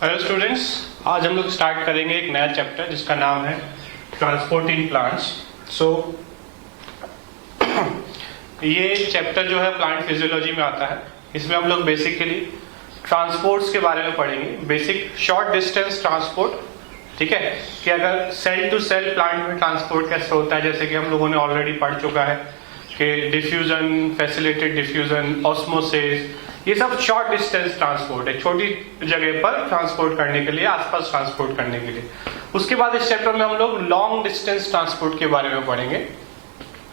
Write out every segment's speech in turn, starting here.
Hello students, आज हम लोग स्टार्ट करेंगे एक नया चैप्टर जिसका नाम है ट्रांसपोर्ट इन प्लांट्स। ये चैप्टर जो है प्लांट फिजियोलॉजी में आता है। इसमें हम लोग बेसिकली ट्रांसपोर्ट्स के बारे में पढ़ेंगे, बेसिक शॉर्ट डिस्टेंस ट्रांसपोर्ट। ठीक है, कि अगर सेल टू सेल प्लांट में ट्रांसपोर्ट कैसे होता है, जैसे कि हम लोगों ने ऑलरेडी पढ़ चुका है कि डिफ्यूजन, फैसिलिटेड डिफ्यूजन, ऑस्मोसिस, ये सब शॉर्ट डिस्टेंस ट्रांसपोर्ट है, छोटी जगह पर ट्रांसपोर्ट करने के लिए, आसपास ट्रांसपोर्ट करने के लिए। उसके बाद इस चैप्टर में हम लोग लॉन्ग डिस्टेंस ट्रांसपोर्ट के बारे में पढ़ेंगे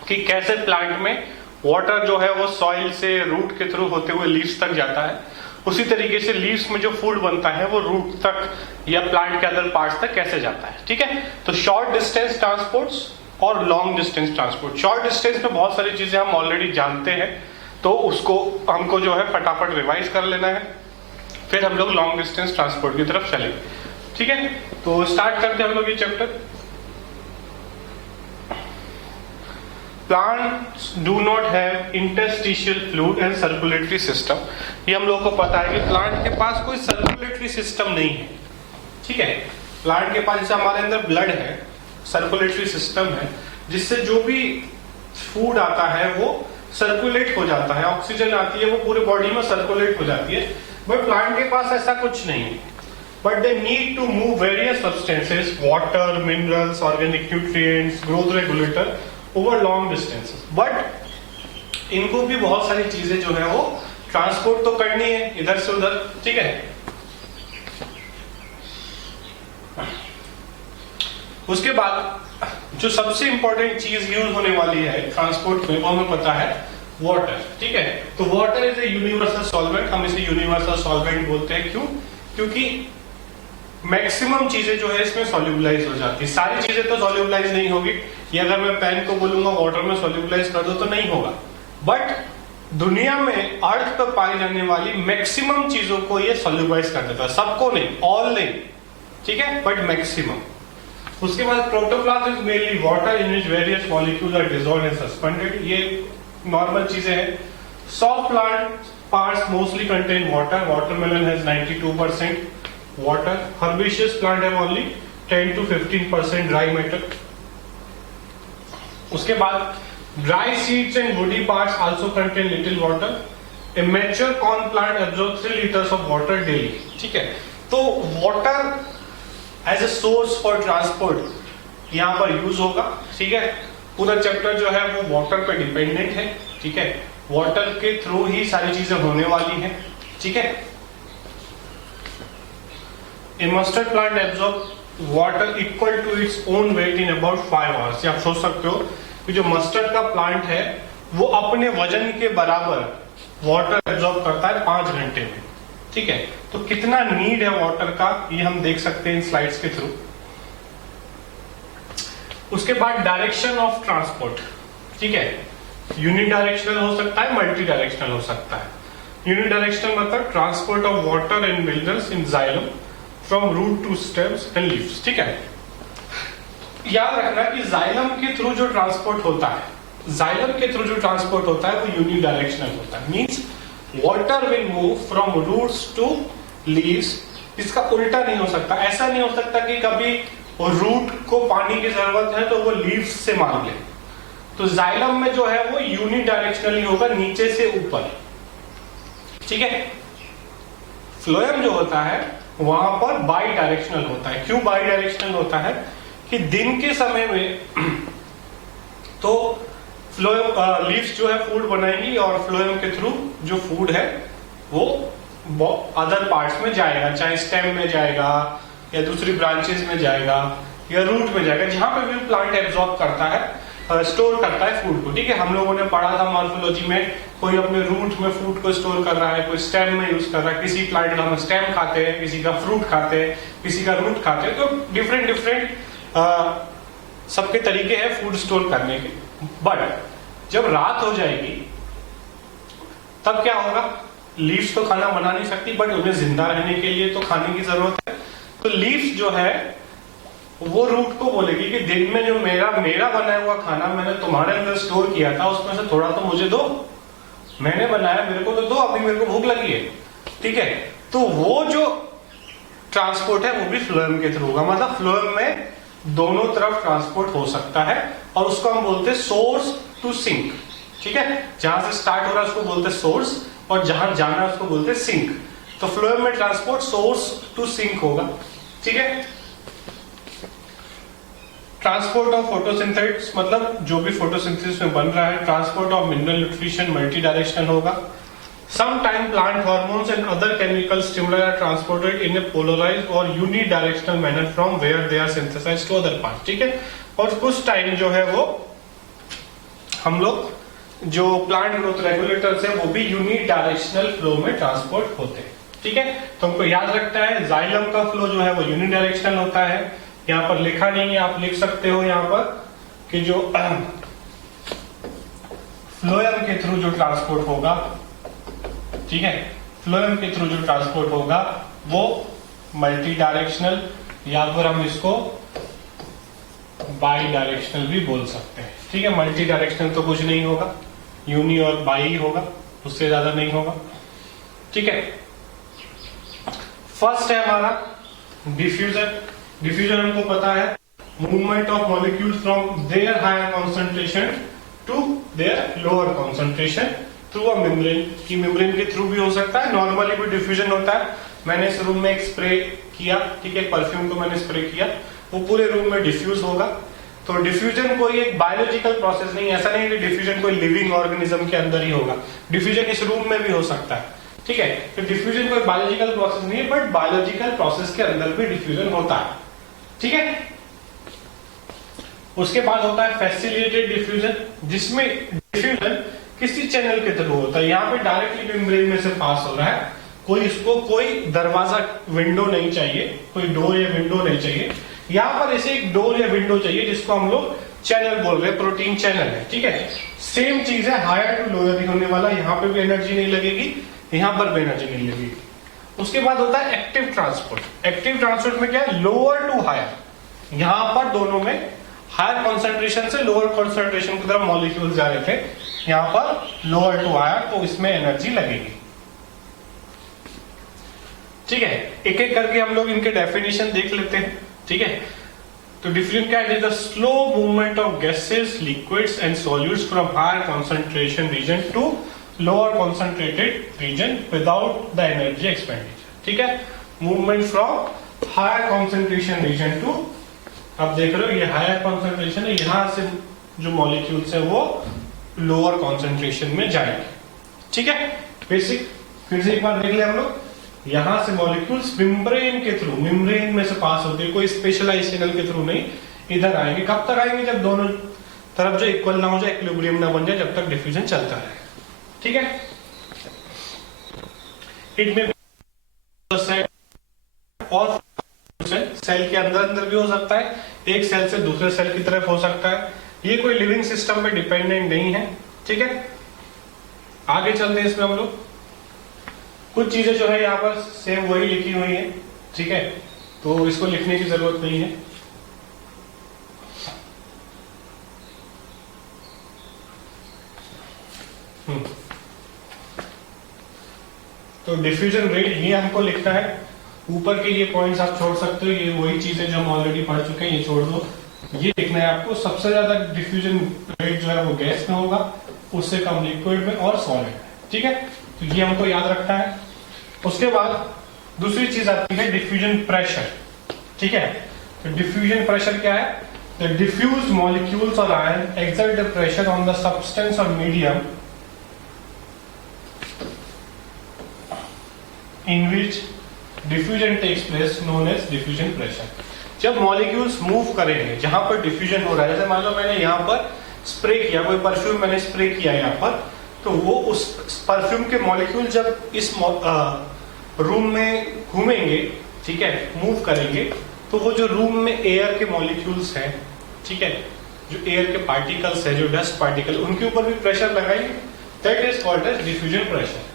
कि कैसे प्लांट में वाटर जो है वो सॉइल से रूट के थ्रू होते हुए लीव्स तक जाता है, उसी तरीके से लीव्स में जो फूड बनता है वो रूट तक या प्लांट के अदर पार्ट्स तक कैसे जाता है। ठीक है, तो शॉर्ट डिस्टेंस ट्रांसपोर्ट्स और long distance transport. Short distance में बहुत सारी चीजें हम ऑलरेडी जानते हैं, तो उसको हमको जो है फटाफट रिवाइज कर लेना है, फिर हम लोग लॉन्ग डिस्टेंस ट्रांसपोर्ट की तरफ चलेंगे। ठीक है, तो स्टार्ट करते हैं हम लोग ये chapter. Plants do not have interstitial fluid and circulatory system. ये हम लोग को पता है कि प्लांट के पास कोई सर्कुलेटरी सिस्टम नहीं है। ठीक है, प्लांट के पास जैसे हमारे अंदर ब्लड है, सर्कुलेटरी सिस्टम है, जिससे जो भी फूड आता है वो सर्कुलेट हो जाता है, ऑक्सीजन आती है वो पूरे बॉडी में सर्कुलेट हो जाती है। बट प्लांट के पास ऐसा कुछ नहीं है। But they need to move various substances, water, minerals, organic nutrients, growth regulator over long distances. But इनको भी बहुत सारी चीजें जो है वो ट्रांसपोर्ट तो करनी है इधर से उधर। ठीक है, उसके बाद जो सबसे इंपॉर्टेंट चीज यूज होने वाली है ट्रांसपोर्ट में, वो हमें पता है वाटर। ठीक है, तो water is a universal solvent. हम इसे यूनिवर्सल सॉल्वेंट बोलते हैं। क्यों? क्योंकि मैक्सिमम चीजें जो है इसमें सॉल्युबलाइज हो जाती है। सारी चीजें तो सॉल्युबलाइज नहीं होगी, ये अगर मैं पेन को बोलूंगा वाटर में सॉल्युबलाइज कर दो तो नहीं होगा। बट दुनिया में अर्थ पर पाई जाने वाली मैक्सिमम चीजों को ये सॉल्युबलाइज कर देता है, सबको नहीं, ऑल नहीं। ठीक है, बट मैक्सिमम। उसके बाद protoplasm is mainly water in which various molecules are dissolved and suspended. ये नॉर्मल चीजें हैं। Soft plant parts mostly contain water. Watermelon has 92% water. Herbaceous plant have only 10 to 15% dry matter. उसके बाद dry seeds and woody parts also contain little water. A mature corn plant absorbs 3 liters of water daily. ठीक है, तो water as a source for transport यहां पर use होगा। ठीक है, पूरा चैप्टर जो है वो वाटर पे डिपेंडेंट है। ठीक है, वाटर के थ्रू ही सारी चीजें होने वाली हैं। ठीक है, a mustard plant absorb water equal to its own weight in about 5 hours। आप सोच सकते हो कि जो मस्टर्ड का प्लांट है वो अपने वजन के बराबर वाटर एब्जॉर्ब करता है 5 घंटे में। ठीक है, तो कितना नीड है वाटर का ये हम देख सकते हैं इन स्लाइड्स के थ्रू। उसके बाद डायरेक्शन ऑफ ट्रांसपोर्ट। ठीक है, यूनि डायरेक्शनल हो सकता है, मल्टी डायरेक्शनल हो सकता है। यूनि डायरेक्शनल मतलब transport of water and minerals in xylem from root to stems and leaves. ठीक है, याद रखना कि जाइलम के थ्रू जो ट्रांसपोर्ट होता है, जाइलम के थ्रू जो ट्रांसपोर्ट होता है वो यूनि डायरेक्शनल होता है। Means water will move from roots to leaves. इसका उल्टा नहीं हो सकता। ऐसा नहीं हो सकता कि कभी रूट को पानी की जरूरत है तो वो लीव्स से मांग ले। तो जाइलम में जो है वो यूनि डायरेक्शनली होगा, नीचे से ऊपर। ठीक है, फ्लोएम जो होता है वहां पर बाई डायरेक्शनल होता है। क्यों बाई डायरेक्शनल होता है? कि दिन के समय में तो फ्लोएम लीव्स जो है फूड बनाएंगी और फ्लोएम के थ्रू जो फूड है वो अदर पार्ट्स में जाएगा, चाहे स्टेम में जाएगा या दूसरी ब्रांचेस में जाएगा या रूट में जाएगा, जहां पे भी प्लांट एब्जॉर्ब करता है, स्टोर करता है फूड को। ठीक है, हम लोगों ने पढ़ा था मॉर्फोलॉजी में, कोई अपने रूट में फूड को स्टोर कर रहा है, कोई स्टेम में यूज कर रहा है। किसी प्लांट का हम स्टेम खाते हैं, किसी का फ्रूट खाते हैं, किसी का रूट खाते हैं। तो डिफरेंट डिफरेंट सबके तरीके हैं फूड स्टोर करने के। बट जब रात हो जाएगी तब क्या होगा? लीव्स तो खाना बना नहीं सकती, बट उन्हें जिंदा रहने के लिए तो खाने की जरूरत है। तो लीव्स जो है वो रूट को बोलेगी कि दिन में जो मेरा बनाया हुआ खाना मैंने तुम्हारे अंदर स्टोर किया था उसमें से थोड़ा तो मुझे दो, मैंने बनाया, मेरे को तो दो, अभी मेरे को भूख लगी है। ठीक है, तो वो जो ट्रांसपोर्ट है वो भी फ्लोएम के थ्रू होगा। मतलब फ्लोएम में दोनों तरफ ट्रांसपोर्ट हो सकता है और उसको हम बोलते हैं सोर्स टू सिंक। ठीक है, जहां से स्टार्ट हो रहा है उसको बोलते हैं सोर्स और जहां जाना है उसको बोलते हैं सिंक। तो फ्लोएम में ट्रांसपोर्ट सोर्स टू सिंक होगा। ठीक है, ट्रांसपोर्ट ऑफ फोटोसिंथेसिस मतलब जो भी फोटोसिंथेसिस में बन रहा है, transport of mineral nutrition multi directional होगा। Sometime plant hormones and other chemical stimuli are transported in a polarized or unidirectional manner from where they are synthesized to other parts। ठीक है, और कुछ टाइम जो है वो हम लोग जो प्लांट ग्रोथ रेगुलेटर्स है वो भी यूनिडायरेक्शनल फ्लो में ट्रांसपोर्ट होते हैं। ठीक है, तो हमको याद रखना है जाइलम का फ्लो जो है वो यूनिडायरेक्शनल होता है। यहाँ पर लिखा नहीं है, आप लिख सकते हो यहाँ पर कि जो फ्लोएम के थ्रू जो ट्रांसपोर्ट होगा, ठीक है, फ्लोएम के थ्रू जो ट्रांसपोर्ट होगा वो मल्टी डायरेक्शनल या फिर हम इसको बाई डायरेक्शनल भी बोल सकते हैं। ठीक है, मल्टी डायरेक्शनल तो कुछ नहीं होगा, यूनि और बाई होगा, उससे ज्यादा नहीं होगा। ठीक है, फर्स्ट है हमारा डिफ्यूजन। डिफ्यूजन हमको पता है movement of molecules from their higher concentration to their lower concentration through a membrane. की मेम्ब्रेन के थ्रू भी हो सकता है, नॉर्मली भी डिफ्यूजन होता है। मैंने इस रूम में एक स्प्रे किया, ठीक है, परफ्यूम को मैंने स्प्रे किया, वो पूरे रूम में डिफ्यूज होगा। तो डिफ्यूजन कोई एक बायोलॉजिकल प्रोसेस नहीं, ऐसा नहीं कि डिफ्यूजन कोई लिविंग ऑर्गेनिज्म के अंदर ही होगा, डिफ्यूजन इस रूम में भी हो सकता है। ठीक है, तो डिफ्यूजन कोई बायोलॉजिकल प्रोसेस नहीं है, बट बायोलॉजिकल प्रोसेस के अंदर भी डिफ्यूजन होता है। ठीक है, उसके बाद होता है फैसिलिटेटेड डिफ्यूजन, जिसमें डिफ्यूजन किसी चैनल के थ्रू होता है। यहाँ पे डायरेक्टली मेम्ब्रेन में से पास हो रहा है, कोई इसको कोई दरवाजा विंडो नहीं चाहिए, कोई डोर या विंडो नहीं चाहिए। यहाँ पर ऐसे एक डोर या विंडो चाहिए जिसको हम लोग चैनल बोल रहे हैं, प्रोटीन चैनल है। ठीक है, सेम चीज है, हायर टू लोअर होने वाला, यहाँ पे भी एनर्जी नहीं लगेगी, यहाँ पर भी एनर्जी नहीं लगेगी। उसके बाद होता है एक्टिव ट्रांसपोर्ट। एक्टिव ट्रांसपोर्ट में क्या है, लोअर टू हायर। यहाँ पर दोनों में हायर कॉन्सेंट्रेशन से लोअर कॉन्सेंट्रेशन की तरफ मॉलिक्यूल जा रहे थे, यहाँ पर लोअर टू हायर, तो इसमें एनर्जी लगेगी। ठीक है, एक एक करके हम लोग इनके डेफिनेशन देख लेते हैं। ठीक है, तो डिफ्यूजन क्या है, the slow movement of gases, liquids and solutes from higher concentration region to lower concentrated region without the energy expenditure. ठीक है, movement from higher concentration region to, अब देख रहे हो ये हायर कॉन्सेंट्रेशन है, यहां से जो मॉलिक्यूल्स है वो लोअर कॉन्सेंट्रेशन में जाएंगे। ठीक है, बेसिक फिर से एक बार देख ले हम लोग, यहां से मॉलिक्यूल्स मेम्ब्रेन के थ्रू, मेम्ब्रेन में से पास होते हैं, कोई स्पेशलाइज्ड चैनल के थ्रू नहीं, इधर आएंगे। कब तक आएंगे, जब दोनों तरफ जो इक्वल ना हो जाए, इक्विलिब्रियम ना बन जाए, जब तक डिफ्यूजन चलता रहे। ठीक है, इट में और सेल के अंदर भी हो सकता है, एक सेल से दूसरे सेल की तरफ हो सकता है, ये कोई लिविंग सिस्टम पे डिपेंडेंट नहीं है। ठीक है, आगे चलते हैं इसमें हम लोग। कुछ चीजें जो है यहाँ पर सेम वही लिखी हुई है। ठीक है, तो इसको लिखने की जरूरत नहीं है। तो डिफ्यूजन रेट ये हमको लिखना है। ऊपर के ये पॉइंट्स आप छोड़ सकते हो, ये वही चीजें जो हम ऑलरेडी पढ़ चुके हैं, ये छोड़ दो। ये लिखना है आपको, सबसे ज्यादा डिफ्यूजन रेट जो है वो गैस में होगा, उससे कम लिक्विड में और सॉलिड में। ठीक है, तो ये हमको याद रखना है। उसके बाद दूसरी चीज आती है डिफ्यूजन प्रेशर। ठीक है, तो डिफ्यूजन प्रेशर क्या है, द डिफ्यूज मॉलिक्यूल्स और ion exert the pressure on the substance और medium in which diffusion takes place, known as diffusion pressure. जब मॉलिक्यूल्स मूव करेंगे, जहां पर डिफ्यूजन हो रहा है, जैसे मान लो मैंने यहाँ पर स्प्रे किया, कोई परफ्यूम मैंने स्प्रे किया यहाँ पर, तो वो उस परफ्यूम के मॉलिक्यूल जब इस रूम में घूमेंगे, ठीक है, मूव करेंगे, तो वो जो रूम में एयर के मॉलिक्यूल्स हैं, ठीक है, जो एयर के पार्टिकल्स है, जो डस्ट पार्टिकल, उनके ऊपर भी प्रेशर लगाएंगे, that is called as diffusion pressure.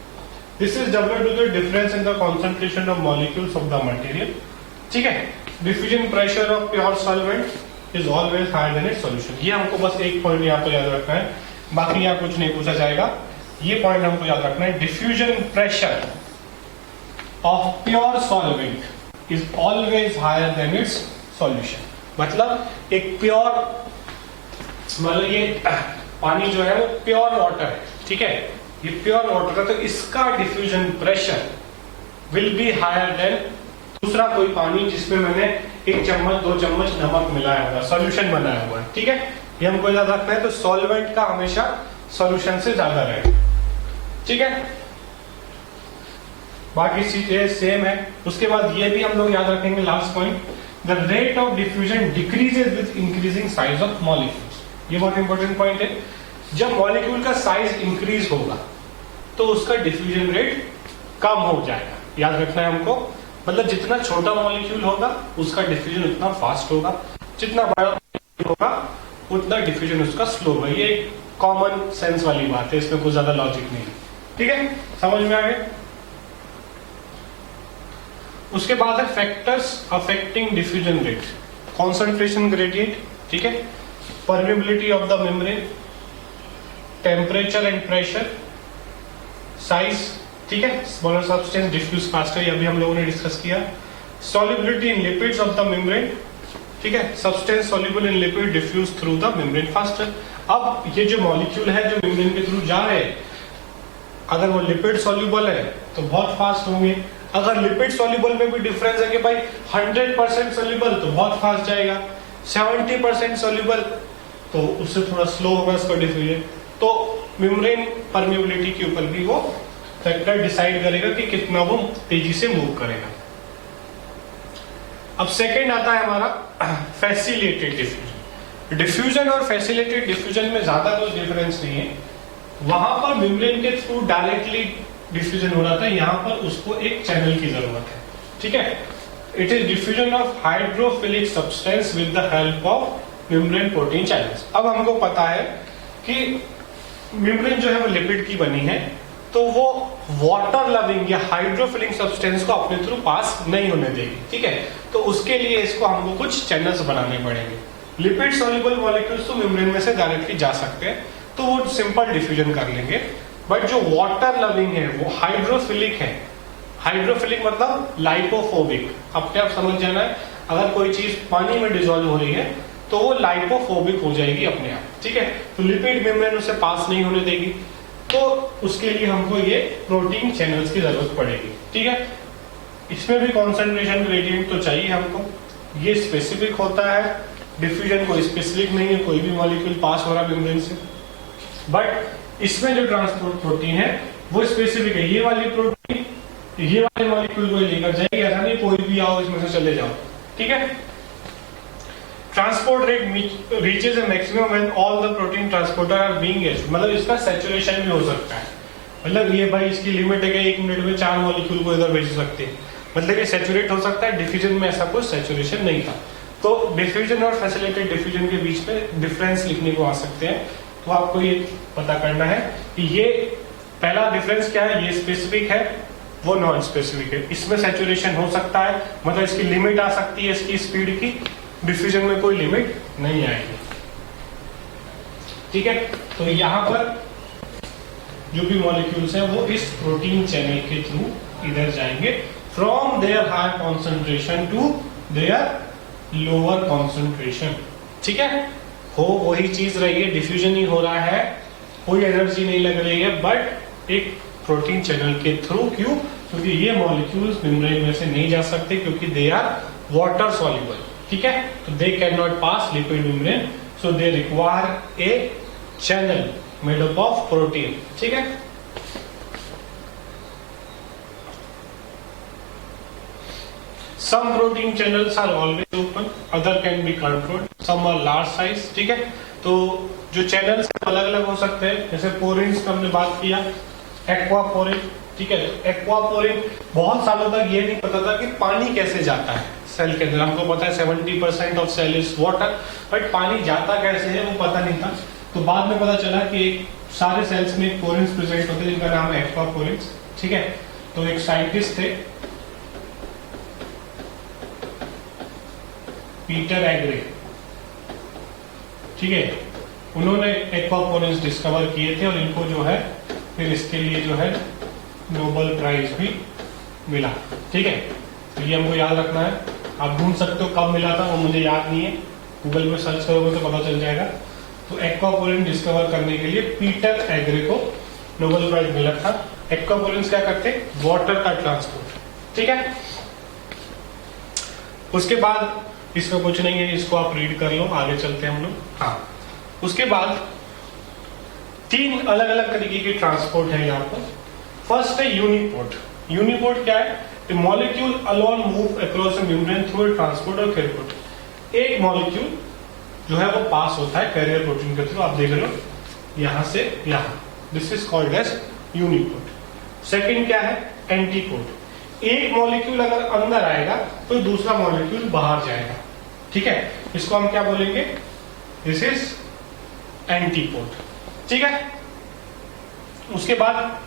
This is developed due to difference in the concentration of molecules of the material. ठीक है, diffusion pressure of pure solvent is always higher than its solution. ये हमको बस एक point यहाँ पर याद रखना है, बाकी यहाँ कुछ नहीं पूछा जाएगा, ये पॉइंट हमको याद रखना है। Diffusion pressure of pure solvent is always higher than its solution. मतलब एक प्योर, मतलब ये पानी जो है वो प्योर वाटर है, ठीक है, ये प्योर वाटर है, तो इसका diffusion pressure will be higher than दूसरा कोई पानी जिसमें मैंने 1 चम्मच 2 चम्मच नमक मिलाया हुआ, सॉल्यूशन बनाया हुआ है, ठीक है। ये हमको याद रखना है, तो सॉल्वेंट का हमेशा सॉल्यूशन से ज्यादा रहेगा, ठीक है। बाकी चीजें सेम है। उसके बाद ये भी हम लोग याद रखेंगे, last point, the rate of diffusion decreases with increasing size of molecules. ये बहुत इंपॉर्टेंट पॉइंट है। जब मॉलिक्यूल का साइज इंक्रीज होगा तो उसका डिफ्यूजन रेट कम हो जाएगा, याद रखना है हमको। मतलब जितना छोटा मॉलिक्यूल होगा उसका डिफ्यूजन उतना फास्ट होगा, जितना बड़ा मॉलिक्यूल होगा उतना डिफ्यूजन उसका स्लो होगा। ये कॉमन सेंस वाली बात है, इसमें कुछ ज्यादा लॉजिक नहीं है, ठीक है, समझ में आ गए। उसके बाद है factors affecting diffusion rate, concentration gradient, ठीक है, permeability of the membrane, temperature and pressure, size, ठीक है, स्मॉलर सब्सटेंस डिफ्यूज फास्टर, ये अभी हम लोगों ने डिस्कस किया। Solubility in lipids of the membrane, ठीक है, substance soluble in lipid diffuse through the membrane faster. अब ये जो मॉलिक्यूल है जो मेम्ब्रेन के थ्रू जा रहे हैं, अगर वो लिपिड सॉल्युबल है तो बहुत फास्ट होंगे। अगर लिपिड सॉल्युबल में भी डिफरेंस है कि भाई 100% सॉल्युबल तो बहुत फास्ट जाएगा, 70% सॉल्युबल तो उससे थोड़ा स्लो होगा इसका डिफ्यूजन। तो मेम्ब्रेन परमेबिलिटी के ऊपर भी वो फैक्टर डिसाइड करेगा कि कितना वो तेजी से मूव करेगा। अब सेकंड आता है हमारा फैसिलिटेटेड डिफ्यूजन। डिफ्यूजन और फैसिलिटेटेड डिफ्यूजन में ज्यादा कोई डिफरेंस नहीं है। वहां पर मेम्ब्रेन के थ्रू डायरेक्टली डिफ्यूजन हो रहा था, यहाँ पर उसको एक चैनल की जरूरत है, ठीक है। It is diffusion of hydrophilic substance with the help of membrane protein channels. अब हमको पता है कि मेम्ब्रेन जो है वो लिपिड की बनी है, तो वो वाटर लविंग या हाइड्रोफिलिक सब्सटेंस को अपने थ्रू पास नहीं होने देगी, ठीक है। तो उसके लिए इसको हमको कुछ चैनल्स बनाने पड़ेंगे। लिपिड सॉल्युबल मॉलिक्यूल्स तो मेम्ब्रेन में से डायरेक्टली जा सकते हैं, तो वो सिंपल डिफ्यूजन कर लेंगे। बट जो वाटर लविंग है वो हाइड्रोफिलिक है। हाइड्रोफिलिक मतलब लाइपोफोबिक, अपने आप समझ जाना है। अगर कोई चीज पानी में डिसॉल्व हो रही है तो वो लाइपोफोबिक हो जाएगी अपने आप, ठीक है। तो लिपिड मेम्ब्रेन उसे पास नहीं होने देगी, तो उसके लिए हमको ये प्रोटीन चैनल्स की जरूरत पड़ेगी, ठीक है। इसमें भी कॉन्सेंट्रेशन ग्रेडियंट तो चाहिए हमको। ये स्पेसिफिक होता है, डिफ्यूजन कोई स्पेसिफिक नहीं है, कोई भी मॉलिक्यूल पास हो रहा मेम्ब्रेन से। बट इसमें जो ट्रांसपोर्ट प्रोटीन है वो स्पेसिफिक है। ये वाली प्रोटीन ये वाले मॉलिक्यूल को लेकर जाएगी, ऐसा नहीं कोई भी आओ इसमें से चले जाओ, ठीक है। Transport rate reaches a maximum when all the protein transporter are being used. मतलब इसका सैचुरेशन भी हो सकता है। मतलब ये भाई इसकी लिमिट है कि 1 मिनट में 4 मॉलिक्यूल को इधर भेज सकते हैं, मतलब ये सैचुरेट हो सकता है। डिफ्यूजन में ऐसा कोई सैचुरेशन नहीं था। तो डिफ्यूजन और फैसिलिटेटेड डिफ्यूजन के बीच में डिफरेंस लिखने को आ सकते हैं। तो आपको ये पता करना है कि ये पहला डिफरेंस क्या है, ये स्पेसिफिक है, वो नॉन स्पेसिफिक है। इसमें सैचुरेशन हो सकता है, मतलब इसकी लिमिट आ सकती है इसकी स्पीड की। डिफ्यूजन में कोई लिमिट नहीं आएगी, ठीक है। तो यहां पर जो भी मॉलिक्यूल्स हैं वो इस प्रोटीन चैनल के थ्रू इधर जाएंगे, from their high concentration to their lower concentration, ठीक है। हो वही चीज रही है, डिफ्यूजन ही हो रहा है, कोई एनर्जी नहीं लग रही है, बट एक प्रोटीन चैनल के थ्रू। क्यों? क्योंकि ये मॉलिक्यूल्स मेम्ब्रेन में से नहीं जा सकते, क्योंकि दे आर वाटर सॉल्युबल, ठीक है। तो they can not pass lipid membrane, so they require a channel made up of protein, ठीक है। Some protein channels are always open, other can be controlled, some are large size, ठीक है। तो जो channels अलग अलग हो सकते हैं, जैसे पोरिन्स का हमने बात किया, एक्वापोरिन, ठीक है। एक्वापोरिन बहुत सालों तक ये नहीं पता था कि पानी कैसे जाता है सेल के अंदर। हमको पता है 70% of cell is water, but पानी जाता कैसे है वो पता नहीं था। तो बाद में पता चला कि सारे सेल्स में पोरिन्स प्रेजेंट होते हैं जिनका नाम है एक्वापोरिन्स, ठीक है। तो एक साइंटिस्ट थे पीटर एग्रे, ठीक है, उन्होंने एक्वापोरिन्स डिस्कवर किए थे और इनको जो है फिर इसके लिए जो है नोबेल प्राइज भी मिला, ठीक है। तो ये हमको याद रखना है। आप ढूंढ सकते हो कब मिला था, वो मुझे याद नहीं है, गूगल में सर्च करोगे तो पता चल जाएगा। तो एक्वापोलिन डिस्कवर करने के लिए पीटर एग्रे को नोबेल प्राइज मिला था। एक्वापोलिन्स क्या करते हैं? वाटर का ट्रांसपोर्ट, ठीक है। उसके बाद इसमें कुछ नहीं है, इसको आप रीड कर लो, आगे चलते हैं हम लोग। हाँ, उसके बाद 3 अलग अलग तरीके के ट्रांसपोर्ट है यहाँ पर। फर्स्ट है यूनिपोर्ट। यूनिपोर्ट क्या है? The molecule alone move across the membrane through a transport or carrier protein। एक मॉलिक्यूल जो है वो पास होता है कैरियर प्रोटीन के थ्रू, आप देख रहे हो यहां से यहां, this is called as uniport. Second क्या है? एंटीपोर्ट। एक मॉलिक्यूल अगर अंदर आएगा तो दूसरा मॉलिक्यूल बाहर जाएगा, ठीक है, इसको हम क्या बोलेंगे? दिस इज एंटीपोर्ट, ठीक है। उसके बाद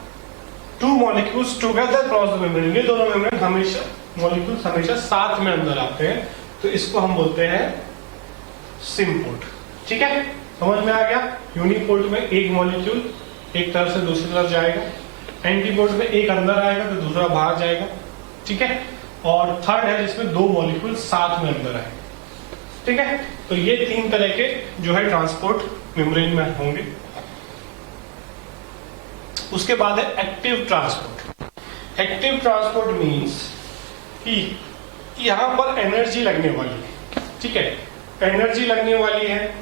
2 molecules together cross the membrane। ये दोनों मेम्ब्रेन हमेशा, मॉलिक्यूल्स हमेशा साथ में अंदर आते हैं, तो इसको हम बोलते हैं सिम्पोर्ट, ठीक है। समझ में आ गया? यूनिपोर्ट में एक मॉलिक्यूल एक तरफ से दूसरी तरफ जाएगा, एंटीपोर्ट में एक अंदर आएगा तो दूसरा बाहर जाएगा, ठीक है। और थर्ड है जिसमें 2 मॉलिक्यूल साथ में अंदर आएंगे, ठीक है। तो ये 3 तरह के जो है ट्रांसपोर्ट मेम्ब्रेन में होंगे। उसके बाद है active transport. Active transport means कि यहां पर एनर्जी लगने वाली है, ठीक है, एनर्जी लगने वाली है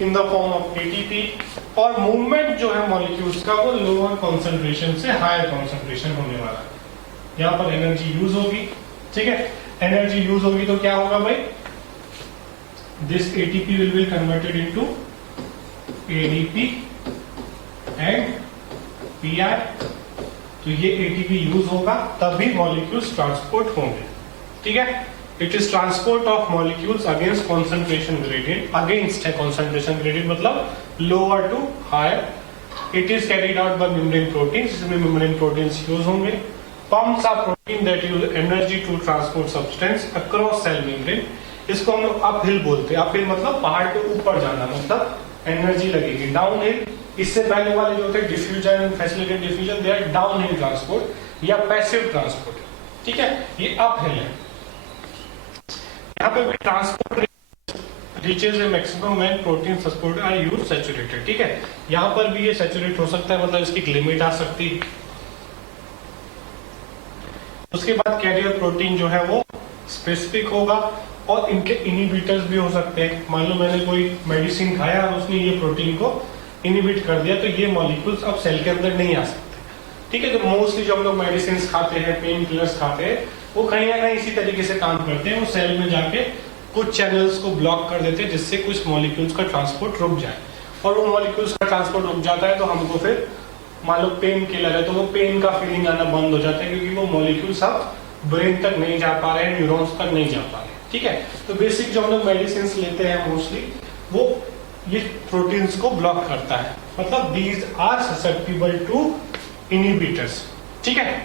in the form of ATP, और मूवमेंट जो है मॉलिक्यूल्स का वो लोअर कॉन्सेंट्रेशन से हायर कॉन्सेंट्रेशन होने वाला है। यहां पर एनर्जी यूज होगी, ठीक है। एनर्जी यूज होगी तो क्या होगा भाई? This ATP will be converted into ADP and pi. तो ये एटीपी यूज होगा तभी मॉलिक्यूल्स ट्रांसपोर्ट होंगे, ठीक है। It is transport of molecules against concentration gradient. Against है कॉन्सेंट्रेशन ग्रेडियंट, मतलब lower to higher. It is carried out by membrane proteins. इसमें मेम्ब्रेन प्रोटीन्स यूज होंगे। Pumps are protein that use energy to transport substance across cell membrane. इसको हम लोग uphill बोलते हैं। Uphill मतलब पहाड़ के ऊपर जाना, मतलब एनर्जी लगेगी। डाउन हिल, इससे पहले वाले जो थे diffusion, facilitated diffusion, they are downhill transport या पैसिव ट्रांसपोर्ट, ठीक है। ये अप हिल है। यहाँ पे भी transport reaches a maximum when protein substrate are used saturated, ठीक है। यहाँ पर भी ये सैचुरेट हो सकता है, मतलब इसकी लिमिट आ सकती है। उसके बाद कैरियर प्रोटीन जो है वो स्पेसिफिक होगा, और इनके इनिबिटर्स भी हो सकते हैं। मान लो मैंने कोई मेडिसिन खाया और उसने ये प्रोटीन को इनिबिट कर दिया, तो ये मॉलिक्यूल्स अब सेल के अंदर नहीं आ सकते, ठीक है। तो मोस्टली जो हम लोग मेडिसिन खाते हैं, पेन किलर्स खाते हैं, वो कहीं ना कहीं इसी तरीके से काम करते हैं। वो सेल में जाके कुछ चैनल्स को ब्लॉक कर देते हैं, जिससे कुछ मॉलिक्यूल्स का ट्रांसपोर्ट रुक जाए। और वो मॉलिक्यूल्स का ट्रांसपोर्ट रुक जाता है तो हमको फिर, मान लो पेन किलर है, तो वो पेन का फीलिंग आना बंद हो जाता है, क्योंकि वो मॉलिक्यूल्स अब ब्रेन तक नहीं जा पा रहे हैं, न्यूरॉन्स तक नहीं जा पा रहे हैं, ठीक है। तो बेसिक जो हम लोग मेडिसिन लेते हैं मोस्टली, वो ये प्रोटीन्स को ब्लॉक करता है, मतलब these are susceptible to inhibitors, ठीक है।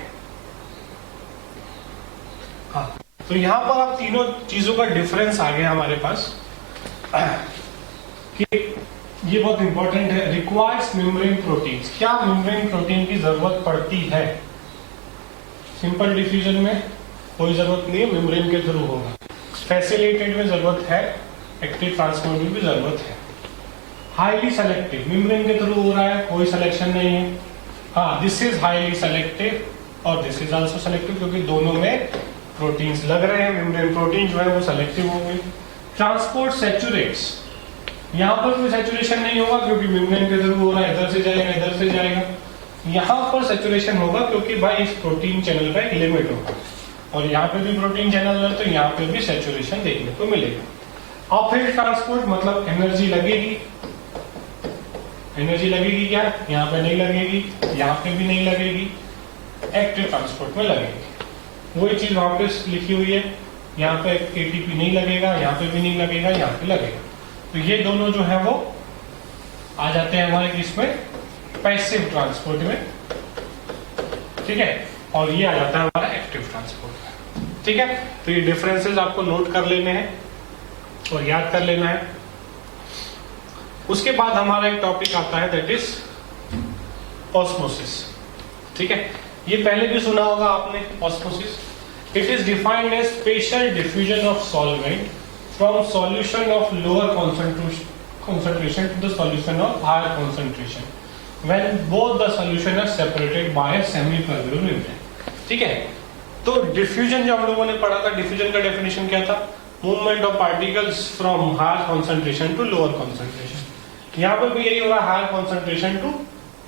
हाँ, तो यहां पर अब तीनों चीजों का डिफरेंस आ गया हमारे पास कि ये बहुत इंपॉर्टेंट है। Requires membrane proteins. क्या मेम्ब्रेन प्रोटीन की जरूरत पड़ती है? सिंपल डिफ्यूजन में कोई जरूरत नहीं है, मेम्ब्रेन के थ्रू होगा। फैसिलिटेटेड में जरूरत है, एक्टिव ट्रांसपोर्ट में भी जरूरत है। हाईली सेलेक्टिव, मेम्ब्रेन के थ्रू हो रहा है, कोई सिलेक्शन नहीं है। हाँ, दिस इज हाईली सेलेक्टिव और दिस इज आल्सो सेलेक्टिव, क्योंकि दोनों में प्रोटीन्स लग रहे हैं। मेम्ब्रेन प्रोटीन जो है वो सेलेक्टिव होंगे। ट्रांसपोर्ट सैचुरेट्स, यहाँ पर कोई सैचुरेशन नहीं होगा, क्योंकि मेम्ब्रेन के थ्रू हो रहा है, इधर से जाएगा इधर से जाएगा। यहाँ पर सैचुरेशन होगा, क्योंकि भाई इस प्रोटीन चैनल का एक लिमिट होगा, और यहाँ पे भी प्रोटीन चैनल है, तो यहाँ पे भी सैचुरेशन देखने को मिलेगा। अपहिल ट्रांसपोर्ट मतलब एनर्जी लगेगी। एनर्जी लगेगी क्या? यहाँ पे नहीं लगेगी, यहाँ पे भी नहीं लगेगी, एक्टिव ट्रांसपोर्ट में लगेगी। वही चीज वहां पे लिखी हुई है, यहाँ पे एटीपी नहीं लगेगा, यहाँ पे भी नहीं लगेगा, यहाँ पे लगेगा। तो ये दोनों जो है वो आ जाते हैं हमारे इसमें पैसिव ट्रांसपोर्ट में, ठीक है, और ये आ जाता है हमारा एक्टिव ट्रांसपोर्ट में, ठीक है। तो ये डिफरेंसेस आपको नोट कर लेने हैं और याद कर लेना है। उसके बाद हमारा एक टॉपिक आता है, दैट इज ऑस्मोसिस, ठीक है। ये पहले भी सुना होगा आपने, osmosis. It is defined as spatial diffusion of solvent from solution of lower concentration to the solution of higher concentration when both the solution are separated by a semi-permeable membrane. ठीक है, तो डिफ्यूजन जो हम लोगों ने पढ़ा था, diffusion का डेफिनेशन क्या था? Movement of particles from higher concentration to lower concentration. यहां पर भी यही होगा, higher concentration to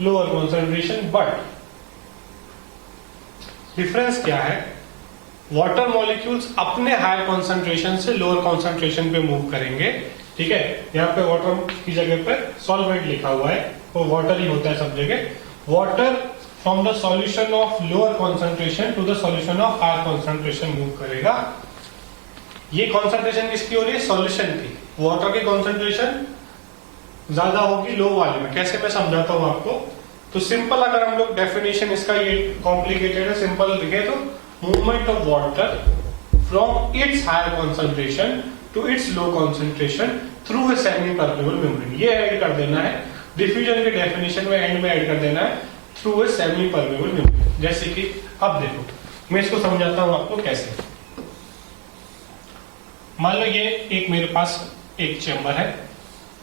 lower concentration, but difference क्या है? वाटर मॉलिक्यूल्स अपने हायर कॉन्सेंट्रेशन से लोअर कॉन्सेंट्रेशन पे मूव करेंगे। ठीक है, यहाँ पे वाटर की जगह पे सॉल्वेंट लिखा हुआ है, तो वाटर ही होता है सब जगह। Water from the solution of lower concentration to the solution of higher concentration move करेगा। ये कॉन्सेंट्रेशन किसकी हो रही है? सॉल्यूशन की। वाटर की कॉन्सेंट्रेशन ज्यादा होगी लो वाले में। कैसे, मैं समझाता हूं आपको। तो सिंपल अगर हम लोग डेफिनेशन इसका, ये कॉम्प्लिकेटेड है, सिंपल लिखे तो movement of water from its higher concentration to its low concentration through a semi permeable membrane. ये ऐड कर देना है डिफ्यूजन के डेफिनेशन में, एंड में ऐड कर देना है through a semi permeable membrane. जैसे कि अब देखो, मैं इसको समझाता हूं आपको कैसे। मान लो ये एक मेरे पास एक चैम्बर है,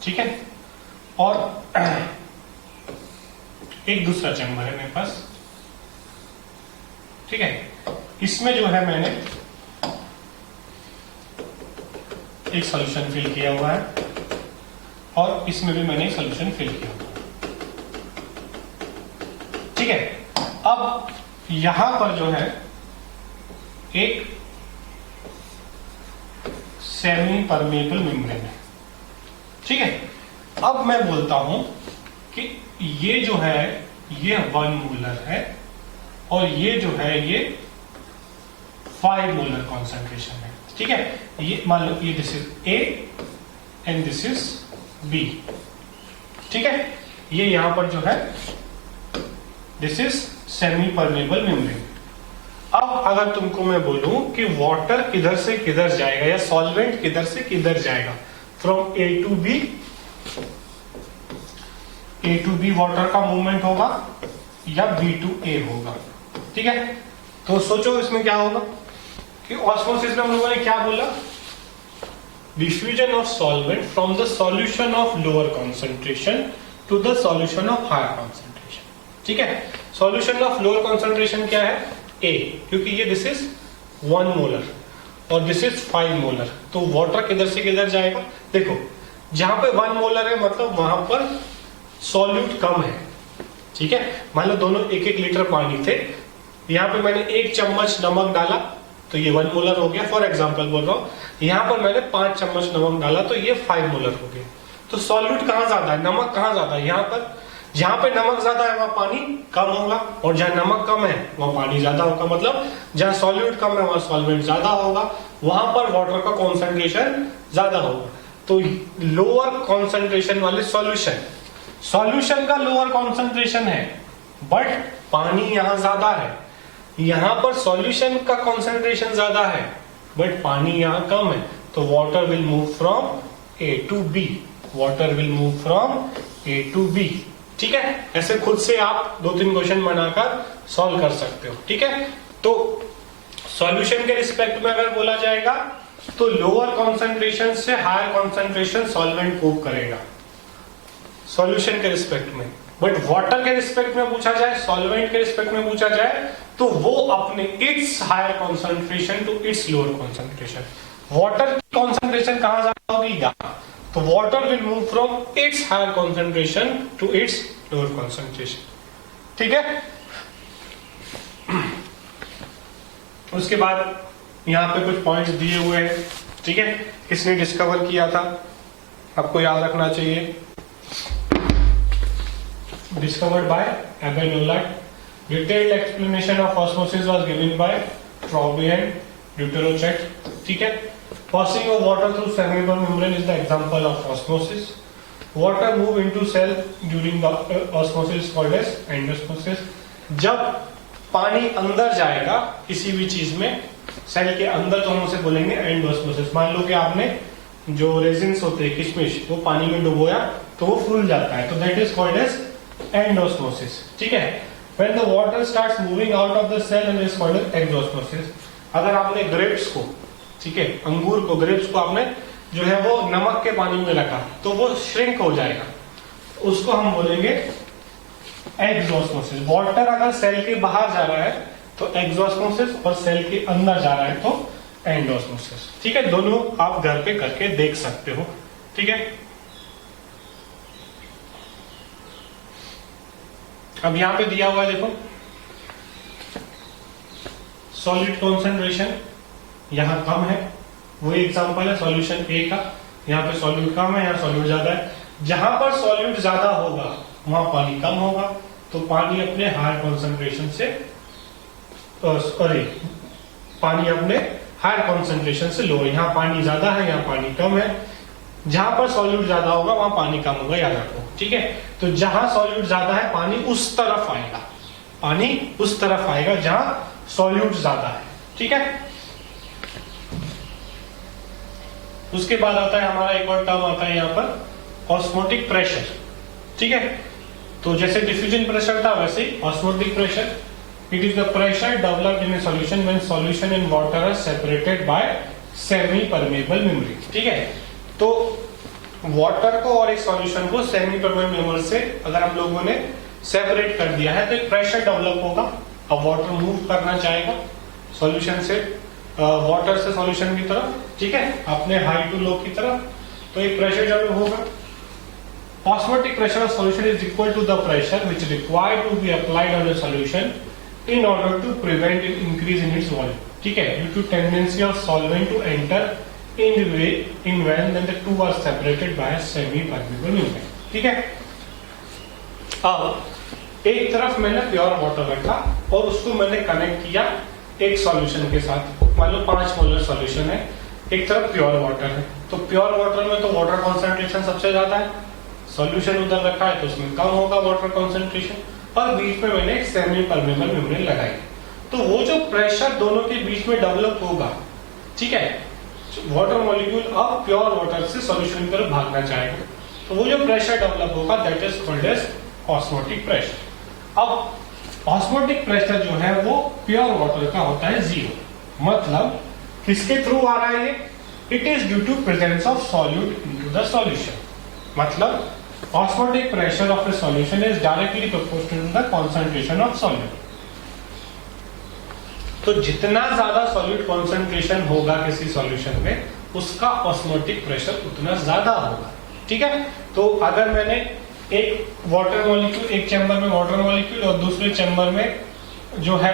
ठीक है, और एक दूसरा चैम्बर है मेरे पास, ठीक है। इसमें जो है मैंने एक सॉल्यूशन फिल किया हुआ है और इसमें भी मैंने एक सॉल्यूशन फिल किया हुआ है, ठीक है। अब यहां पर जो है एक सेमी परमेबल मेम्ब्रेन है, ठीक है। अब मैं बोलता हूं कि ये जो है ये 1 मोलर है और ये जो है ये 5 मोलर कॉन्सेंट्रेशन है, ठीक है। ये मान लो ये this is A and this is B, ठीक है। ये यहां पर जो है this is semi permeable membrane. अब अगर तुमको मैं बोलूं कि वाटर किधर से किधर जाएगा या सॉल्वेंट किधर से किधर जाएगा, from A to B, A to B water का मूवमेंट होगा या बी टू ए होगा, ठीक है। तो सोचो इसमें क्या होगा कि ऑस्मोसिस में हम लोगों ने क्या बोला? Diffusion of solvent from the solution of lower concentration to the solution of higher concentration, ठीक है। सॉल्यूशन ऑफ लोअर कॉन्सेंट्रेशन क्या है? ए, क्योंकि ये दिस इज 1 मोलर और दिस इज 5 मोलर। तो वाटर किधर से किधर जाएगा? देखो, जहां पे 1 मोलर है मतलब वहां पर सॉल्यूट कम है, ठीक है। मान लो दोनों 1-1 लीटर पानी थे, यहां पे मैंने 1 चम्मच नमक डाला तो ये 1 मोलर हो गया, फॉर एग्जांपल बोल रहा हूं। यहां पर मैंने 5 चम्मच नमक डाला तो ये 5 मोलर हो गया। तो सॉल्यूट कहां ज्यादा है, नमक कहां ज्यादा है? यहां पर। जहां पे नमक ज्यादा है वहां पानी कम होगा और जहां नमक कम है वहां पानी ज्यादा होगा। मतलब जहां सॉल्यूट कम है वहां सॉल्वेंट ज्यादा होगा, वहां पर वाटर का कॉन्सेंट्रेशन ज्यादा होगा। तो लोअर कॉन्सेंट्रेशन वाले सॉल्यूशन का लोअर कॉन्सेंट्रेशन है बट पानी यहां ज्यादा है। यहां पर सॉल्यूशन का कॉन्सेंट्रेशन ज्यादा है बट पानी यहां कम है, तो water will move from A to B, water will move from A to B, ठीक है। ऐसे खुद से आप 2-3 क्वेश्चन बनाकर सॉल्व कर सकते हो, ठीक है। तो सॉल्यूशन के रिस्पेक्ट में अगर बोला जाएगा तो लोअर कॉन्सेंट्रेशन से हायर कॉन्सेंट्रेशन सॉल्वेंट मूव करेगा सॉल्यूशन के रिस्पेक्ट में। बट वाटर के रिस्पेक्ट में पूछा जाए, सॉल्वेंट के रिस्पेक्ट में पूछा जाए तो वो अपने its higher concentration to its lower concentration. Water की कॉन्सेंट्रेशन कहां ज्यादा होगी? यहां। तो water will move from its higher concentration to its lower concentration, ठीक है। उसके बाद यहां पे कुछ पॉइंट्स दिए हुए हैं, ठीक है। किसने डिस्कवर किया था आपको याद रखना चाहिए। Discovered by Abel Nollat. Detailed explanation of osmosis was given by Traube and Deuterochet. ठीक है। Passing of water through cerebral membrane is the example of osmosis. Water move into cell during the osmosis called as endosmosis. जब पानी अंदर जाएगा किसी भी चीज में, सेल के अंदर, तो हम उसे बोलेंगे एंडोस्मोसिस। मान लो कि आपने जो रेजिन्स होते हैं किशमिश, वो पानी में डुबोया तो वो फूल जाता है, तो that is called as endosmosis, ठीक है। When the water starts moving out of the cell and is called as exosmosis. अगर आपने ग्रेप्स को, ठीक है, अंगूर को, ग्रेप्स को आपने जो है वो नमक के पानी में रखा तो वो श्रिंक हो जाएगा, उसको हम बोलेंगे एक्सऑस्मोसिस। वाटर अगर सेल के बाहर जा रहा है तो एक्सऑस्मोसिस, और सेल के अंदर जा रहा है तो एंडोस्मोसिस। ठीक है, दोनों आप घर पे करके देख सकते हो। ठीक है, अब यहां पे दिया हुआ है, देखो सॉलिड कॉन्सेंट्रेशन यहां कम है, वो एग्जांपल है सॉल्यूशन ए का। यहाँ पे सॉल्यूट कम है, यहाँ सॉल्यूट ज्यादा है। जहां पर सॉल्यूट ज्यादा होगा वहां पानी कम होगा, तो पानी अपने हायर कॉन्सेंट्रेशन से पानी अपने हायर कॉन्सेंट्रेशन से लो। यहाँ पानी ज्यादा है, यहाँ पानी कम है। जहां पर सॉल्यूट ज्यादा होगा वहां पानी कम होगा, याद रखो। ठीक है, तो जहां सॉल्यूट ज्यादा है पानी उस तरफ आएगा, पानी उस तरफ आएगा जहां सॉल्यूट ज्यादा है। ठीक है, उसके बाद आता है हमारा एक और टर्म आता है यहाँ पर ऑस्मोटिक प्रेशर। ठीक है, तो जैसे डिफ्यूजन प्रेशर था वैसे ही osmotic pressure, it is the pressure developed in a solution when solution in water are separated by semi permeable membrane. ठीक है, तो वाटर को और एक सॉल्यूशन को सेमी परमेबल मेम्ब्रेन से अगर हम लोगों ने सेपरेट कर दिया है तो एक प्रेशर डेवलप होगा। अब वाटर मूव करना चाहेगा सॉल्यूशन से, वाटर से सॉल्यूशन की तरफ, ठीक है, अपने हाई टू लो की तरफ, तो एक प्रेशर डेवलप होगा। Osmotic pressure of solution is equal to the pressure which is required to be applied on the solution in order to prevent an increase in its volume. ठीक है, due to tendency of solvent to enter in when the two are separated by a semi-permeable membrane. ठीक है, अब एक तरफ मैंने pure water रखा और उसको मैंने कनेक्ट किया एक सॉल्यूशन के साथ। मान लो 5 मोलर सॉल्यूशन है, एक तरफ प्योर वाटर है, तो प्योर वाटर में तो वाटर कॉन्सेंट्रेशन सबसे ज्यादा है, सॉल्यूशन उधर रखा है तो उसमें कम होगा वाटर कॉन्सेंट्रेशन, और बीच में मैंने एक सेमी परमेबल मेम्ब्रेन लगाई। तो वो जो प्रेशर दोनों के बीच में डेवलप होगा, ठीक है, वाटर मॉलिक्यूल अब प्योर वाटर से सॉल्यूशन की तरफ भागना चाहेगा, तो वो जो प्रेशर डेवलप होगा that is called as osmotic pressure. अब ऑस्मोटिक प्रेशर जो है वो प्योर वाटर का होता है 0, मतलब किसके थ्रू आ रहा है ये? It is due to presence of solute into the solution, मतलब osmotic pressure of a solution is directly proportional to the concentration of solute. तो जितना ज्यादा सॉल्यूट कॉन्सेंट्रेशन होगा किसी सॉल्यूशन में उसका ऑस्मोटिक प्रेशर उतना ज्यादा होगा। ठीक है, तो अगर मैंने एक वाटर मॉलिक्यूल, एक चैम्बर में वाटर मॉलिक्यूल और दूसरे चैम्बर में जो है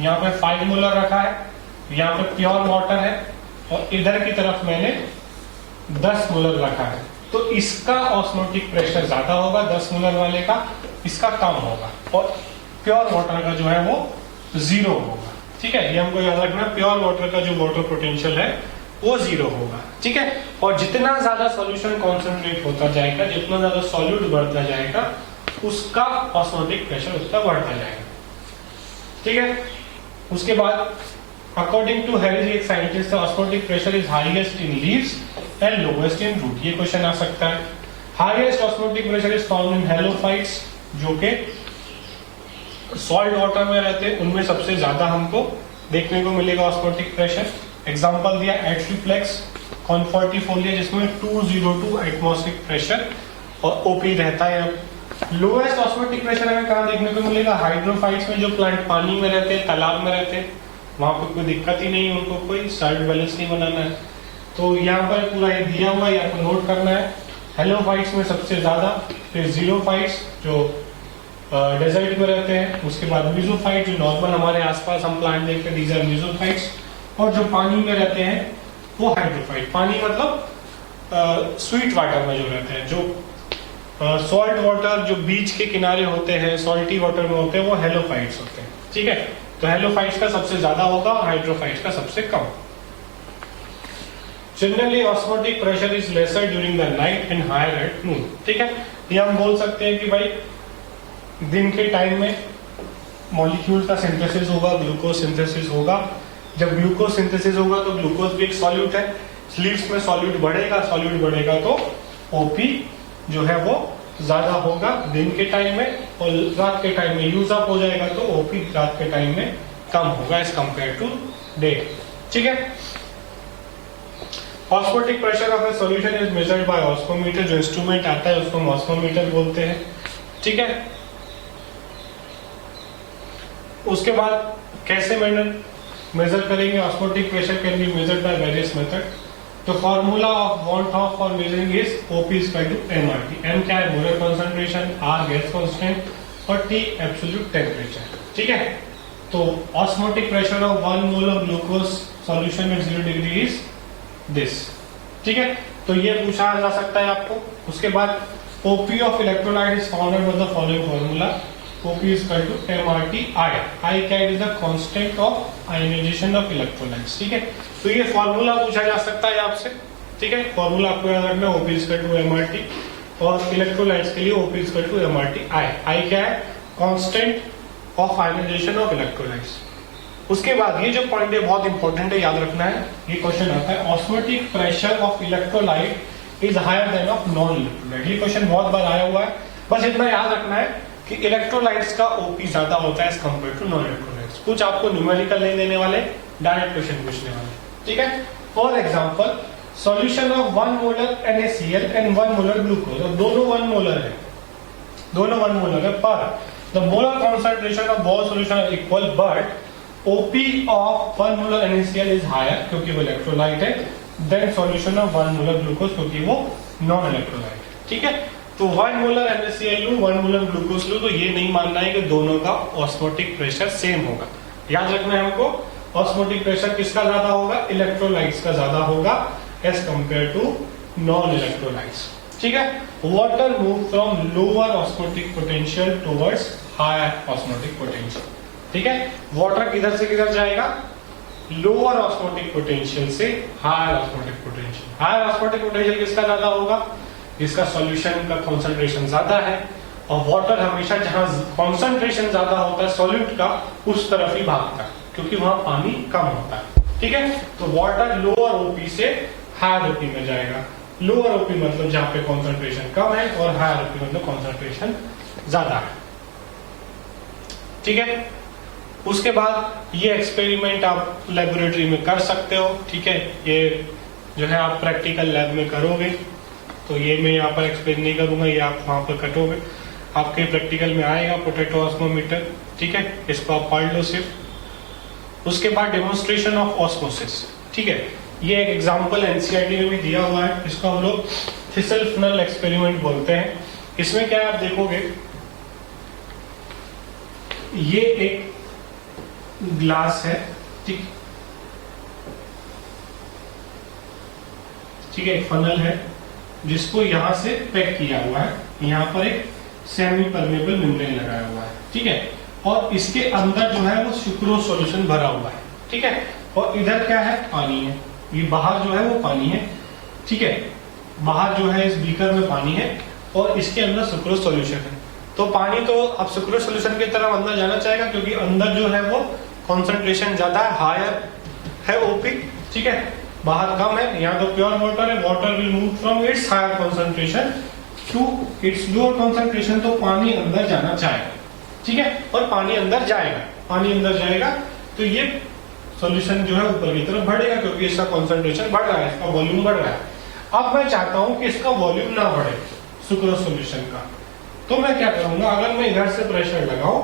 यहाँ पे 5 मोलर रखा है, यहाँ पे प्योर वाटर है, और इधर की तरफ मैंने 10 मोलर रखा है, तो इसका ऑस्मोटिक प्रेशर ज्यादा होगा 10 मोलर वाले का, इसका कम होगा, और प्योर वाटर का जो है वो 0 होगा। ठीक है, ये हमको याद रखना, प्योर वाटर का जो वाटर पोटेंशियल है वो 0 होगा। ठीक है, और जितना ज्यादा सॉल्यूशन कॉन्सेंट्रेट होता जाएगा, जितना ज्यादा सॉल्यूट बढ़ता जाएगा, उसका ऑस्मोटिक प्रेशर उसका बढ़ता जाएगा। ठीक है, उसके बाद अकॉर्डिंग टू हैरिस, एक scientist, osmotic pressure is highest in leaves and lowest in root. ये क्वेश्चन आ सकता है। Highest osmotic pressure is found in halophytes, जो के सॉल्ट वाटर में रहते हैं, उनमें सबसे ज्यादा हमको देखने को मिलेगा ऑस्मोटिक प्रेशर। एग्जांपल दिया एट्रीफ्लेक्स कॉन्फर्टिफोलिया, जिसमें 202 एटमॉस्फेरिक प्रेशर और ओपी रहता है। लोएस्ट ऑस्मोटिक प्रेशर हमें कहाँ देखने को मिलेगा? हाइड्रोफाइट्स में, जो प्लांट पानी में रहते हैं, तालाब में रहते हैं, वहां पर कोई दिक्कत ही नहीं है, उनको कोई सॉल्ट बैलेंस नहीं बनाना है, तो यहाँ पर पूरा ये दिया हुआ है, आपको नोट करना है। हेलोफाइट्स में सबसे ज्यादा, फिर जीरोफाइट्स जो डेजर्ट में रहते हैं, उसके बाद मीजोफाइट जो नॉर्मल हमारे आसपास हम प्लांट देखते हैं, दीज आर मीजोफाइट्स, और जो पानी में रहते हैं वो हाइड्रोफाइट। पानी मतलब स्वीट वाटर में जो रहते हैं, जो सॉल्ट वाटर जो बीच के किनारे होते हैं, सॉल्टी वाटर में होते हैं, वो हेलोफाइट्स होते हैं। ठीक है, तो हेलोफाइट्स का सबसे ज्यादा होगा और हाइड्रोफाइट्स का सबसे कम। Generally osmotic pressure is lesser during the night and higher at noon. ठीक है, ये हम बोल सकते हैं कि भाई दिन के टाइम में मॉलिक्यूल का सिंथेसिस होगा, ग्लूकोज सिंथेसिस होगा। जब ग्लूकोज सिंथेसिस होगा तो ग्लूकोज भी एक सॉल्यूट है, स्लीव्स में सॉल्यूट बढ़ेगा तो ओपी जो है वो ज्यादा होगा दिन के टाइम में, और रात के टाइम में यूज अप हो जाएगा तो ओपी रात के टाइम में कम होगा एज कंपेयर टू डे। ठीक है, osmotic pressure of a solution is measured by osmometer. जो इंस्ट्रूमेंट आता है उसको हम ऑस्मोमीटर बोलते हैं। ठीक है, उसके बाद कैसे मेजर करेंगे? Osmotic pressure can be measured by various method. तो formula of what of for measuring is OP is equal to MRT। M क्या है? Molar concentration, R gas constant और T एब्सोल्यूट टेम्परेचर। ठीक है, तो osmotic pressure of 1 mole of glucose solution at 0 degree is this. ठीक है, तो ये पूछा जा सकता है आपको। उसके बाद OP of electrolyte is found by the following formula. OP is equal to MRT I। I क्या is the constant of ionization of electrolytes। ठीक है, तो ये फॉर्मूला पूछा जा सकता है आपसे। ठीक है, फॉर्मूला आपको याद रखना है, OP is equal to MRT और इलेक्ट्रोलाइट्स के लिए OP is equal to MRT I। I क्या है? Constant of ionization of electrolytes. उसके बाद ये जो पॉइंट है बहुत इंपॉर्टेंट है, याद रखना है। ये क्वेश्चन आता है, osmotic pressure of electrolyte is higher than of non electrolyte. ये क्वेश्चन बहुत बार आया हुआ है। बस इतना याद रखना है कि इलेक्ट्रोलाइट्स का OP ज्यादा होता है as compare to non electrolytes. कुछ आपको न्यूमेरिकल नहीं देने वाले, डायरेक्ट क्वेश्चन पूछने वाले। ठीक है, for example solution of 1 molar NaCl and 1 molar glucose. दोनों 1 मोलर है, दोनों 1 मोलर है, पर the molar concentration of both solution are equal, but OP of 1 molar NaCl is higher क्योंकि वो इलेक्ट्रोलाइट है, then solution of 1 molar glucose क्योंकि वो नॉन इलेक्ट्रोलाइट। ठीक है, तो 1 मोलर NaCl लूं, 1 मोलर ग्लूकोज लूं, तो ये नहीं मानना है कि दोनों का ऑस्मोटिक प्रेशर सेम होगा। याद रखना है हमको, ऑस्मोटिक प्रेशर किसका ज्यादा होगा? इलेक्ट्रोलाइट्स का ज्यादा होगा as compare to non electrolytes. ठीक है, water move from lower osmotic potential towards higher osmotic potential. ठीक है, वाटर किधर से किधर जाएगा? लोअर ऑस्मोटिक पोटेंशियल से higher osmotic potential. Higher osmotic potential किसका ज्यादा होगा? इसका सॉल्यूशन का कॉन्सेंट्रेशन ज्यादा है, और वाटर हमेशा जहां कॉन्सेंट्रेशन ज्यादा होता है सॉल्यूट का, उस तरफ ही भागता है क्योंकि वहां पानी कम होता है। ठीक है, तो वाटर लोअर OP से हायर OP में जाएगा। लोअर OP मतलब जहां पे कॉन्सेंट्रेशन कम है, और हायर OP मतलब कॉन्सेंट्रेशन ज्यादा है। ठीक है, उसके बाद ये एक्सपेरिमेंट आप लेबोरेटरी में कर सकते हो। ठीक है, ये जो है आप प्रैक्टिकल लैब में करोगे, तो ये मैं यहाँ पर एक्सप्लेन नहीं करूंगा, ये आप वहां पर कटोगे, आपके प्रैक्टिकल में आएगा पोटैटो ऑस्मोमीटर। ठीक है, इसको आप पढ़ लो सिर्फ। उसके बाद डेमोन्स्ट्रेशन ऑफ ऑस्मोसिस। ठीक है, ये एक एग्जांपल NCERT में भी दिया हुआ है, इसको हम लोग थिसल फनल एक्सपेरिमेंट बोलते हैं। इसमें क्या आप देखोगे, ये एक ग्लास है। ठीक है, एक फनल है जिसको यहां से पैक किया हुआ है, यहाँ पर एक सेमी परमेबल मेम्ब्रेन लगाया हुआ है। ठीक है, और इसके अंदर जो है वो सुक्रोज सॉल्यूशन भरा हुआ है। ठीक है, और इधर क्या है? पानी है। ये बाहर जो है वो पानी है। ठीक है, बाहर जो है इस बीकर में पानी है और इसके अंदर सुक्रोज सॉल्यूशन है। तो पानी तो अब सुक्रोज सॉल्यूशन की तरफ अंदर जाना चाहेगा क्योंकि अंदर जो है वो कॉन्सेंट्रेशन ज्यादा है, हायर है OP। ठीक है, बाहर कम है। यहाँ तो प्योर वाटर है, water will move from its higher concentration to its lower concentration, तो पानी अंदर जाना चाहेगा। ठीक है, और पानी अंदर जाएगा, पानी अंदर जाएगा तो ये सॉल्यूशन जो है ऊपर की तरफ बढ़ेगा क्योंकि इसका कॉन्सेंट्रेशन बढ़ रहा है, इसका वॉल्यूम बढ़ रहा है। अब मैं चाहता हूं कि इसका वॉल्यूम ना बढ़े सुक्रोज सॉल्यूशन का, तो मैं क्या करूंगा, अगर मैं इधर से प्रेशर लगाऊं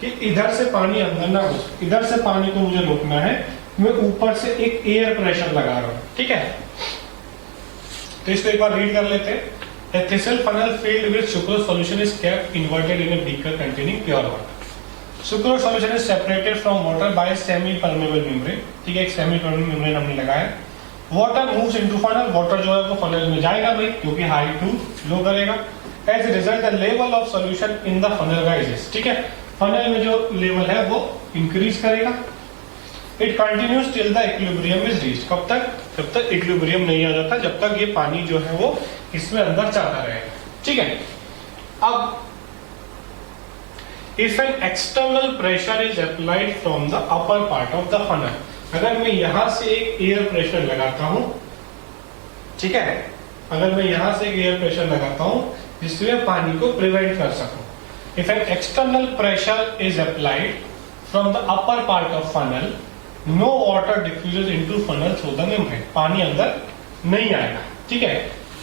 कि इधर से पानी अंदर ना घुसे, इधर से पानी को मुझे रोकना है, मैं ऊपर से एक एयर प्रेशर लगा रहा हूं। ठीक है, तो इसको एक बार रीड कर लेते हैं। A thistle funnel filled with sucrose solution is kept inverted in a beaker containing pure water. Sucrose solution is separated from water by a semi-permeable membrane. ठीक है, एक semi-permeable membrane हमने लगाया। Water moves into funnel. Water जो है वो funnel में जाएगा भाई, क्योंकि high to low करेगा। As a result, the level of solution in the funnel rises. ठीक है, funnel में जो level है वो increase करेगा। It continues till the equilibrium is reached. कब तक? जब तक इक्विलिब्रियम नहीं आ जाता, जब तक ये पानी जो है वो इसमें अंदर जाता रहेगा। ठीक है, अब if an external pressure is applied from the upper part of the funnel, अगर मैं यहां से एक एयर प्रेशर लगाता हूं, ठीक है, अगर मैं यहां से एक एयर प्रेशर लगाता हूं जिससे पानी को प्रिवेंट कर सकूं, if an external pressure is applied from the upper part of funnel, no water diffuses into funnel through the membrane. पानी अंदर नहीं आएगा, ठीक है.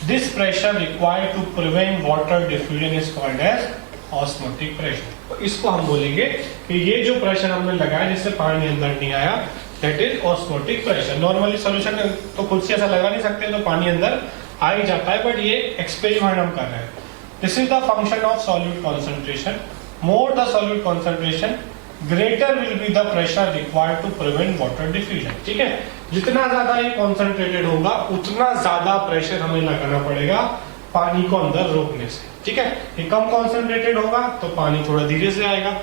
This pressure required to prevent water diffusion is called as osmotic pressure. तो इसको हम बोलेंगे कि ये जो प्रेशर हमने लगाया जिससे पानी अंदर नहीं आया, that is osmotic pressure. Normally solution तो खुद से ऐसा लगा नहीं सकते, तो पानी अंदर आ ही जाता है, बट ये एक्सपेरिमेंट हम कर रहे हैं. This is the function of solute concentration. More the solute concentration, greater will be the pressure required to prevent water diffusion. ठीक है, जितना ज्यादा ये concentrated होगा उतना ज्यादा प्रेशर हमें लगाना पड़ेगा पानी को अंदर रोकने से. ठीक है, ये कम concentrated होगा तो पानी थोड़ा धीरे से आएगा.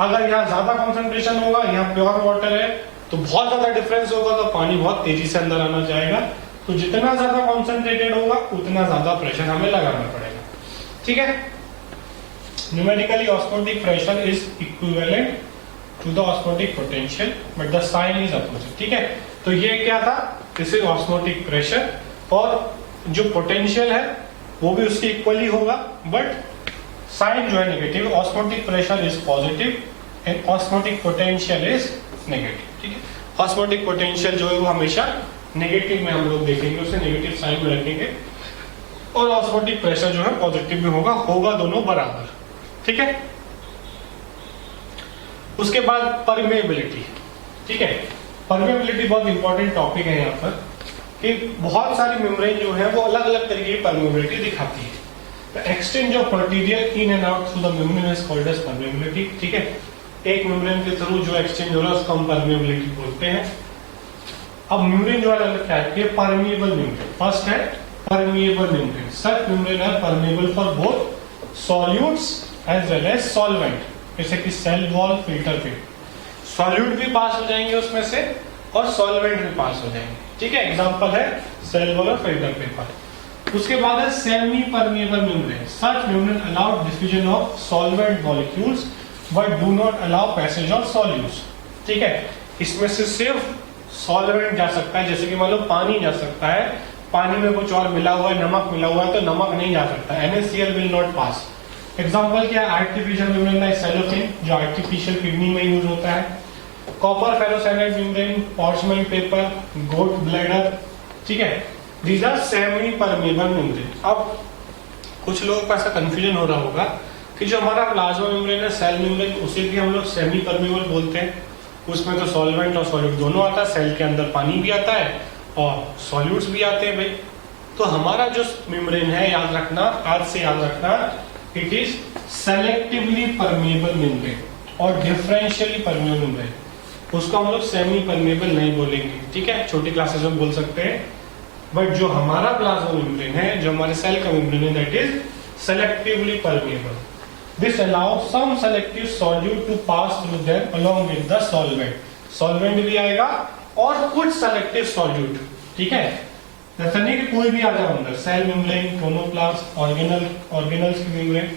अगर यहाँ ज्यादा concentration होगा, यहाँ प्योर वाटर है, तो बहुत ज्यादा डिफरेंस होगा तो पानी बहुत तेजी से अंदर आना जाएगा. तो जितना ज्यादा concentrated होगा उतना ज्यादा प्रेशर हमें लगाना पड़ेगा. ठीक है, numerically osmotic pressure is equivalent to the osmotic potential but the sign is opposite. ठीक है, तो ये क्या था, this is osmotic pressure, और जो potential है वो भी उसकी इक्वली होगा, बट साइन जो है negative. osmotic pressure is positive and osmotic potential is negative. ठीक है, osmotic potential जो है वो हमेशा नेगेटिव में हम लोग देखेंगे, उसे नेगेटिव साइन में रखेंगे, और ऑस्मोटिक प्रेशर जो है पॉजिटिव में होगा दोनों बराबर. ठीक है, उसके बाद परमेबिलिटी. ठीक है, परमेबिलिटी बहुत इंपॉर्टेंट टॉपिक है यहाँ पर, कि बहुत सारी मेम्ब्रेन जो है वो अलग अलग तरीके की परमेबिलिटी दिखाती है. The exchange of material in and out through the membrane is called as permeability. ठीक है, एक मेम्ब्रेन के थ्रू जो एक्सचेंज हो रहा है उसको हम परमेबिलिटी बोलते हैं. अब मेम्ब्रेन जो है क्या है, ये परमिएबल मेम्ब्रेन. फर्स्ट है permeable membrane. Such membrane are permeable for both solutes as well as solvent. जैसे कि सेल वॉल, फिल्टर पे सॉल्यूट भी पास हो जाएंगे उसमें से और सॉल्वेंट भी पास हो जाएंगे. ठीक है, एग्जांपल है सेल वॉल और फिल्टर पेपर. उसके बाद है semi permeable membrane. Such membrane allow diffusion of solvent molecules but do not allow passage of solutes. ठीक है, इसमें से सिर्फ सॉल्वेंट जा सकता है, जैसे कि मान लो पानी जा सकता है, पानी में कुछ और मिला हुआ है, नमक मिला हुआ है, तो नमक नहीं जा सकता. NaCl will not pass. Example क्या है, आर्टिफिशियल मेम्ब्रेन लाइक सेलोफेन जो आर्टिफिशियल किडनी में यूज होता है, copper ferrocyanide membrane, parchment paper, goat bladder. ठीक है, these are semi permeable membrane. अब कुछ लोगों को ऐसा कंफ्यूजन हो रहा होगा कि जो हमारा प्लाज्मा मेम्ब्रेन है, सेल मेम्ब्रेन, उसे भी हम लोग सेमी परमेबल बोलते हैं. उसमें तो सॉल्वेंट और सॉल्यूट दोनों आता है, सेल के अंदर पानी भी आता है और सॉल्यूट्स भी आते हैं भाई. तो हमारा जो मेम्ब्रेन है, याद रखना, आज से याद रखना, it is selectively permeable membrane और डिफरेंशियली परमेबल मेम्ब्रेन. उसको हम लोग सेमी परमेबल नहीं बोलेंगे. ठीक है, छोटी क्लासेस में बोल सकते हैं, बट जो हमारा प्लाज्मा मेम्ब्रेन है, जो हमारे सेल का मेम्ब्रेन है, that is selectively permeable. This allows some selective solute to pass through them along with the solvent. Solvent भी आएगा और कुछ सेलेक्टिव सॉल्यूट. ठीक है, ऐसा नहीं कि कोई भी आ जाए अंदर. सेल मेम्ब्रेन, क्रोमोप्लास्ट, ऑर्गेनल्स की मेम्ब्रेन,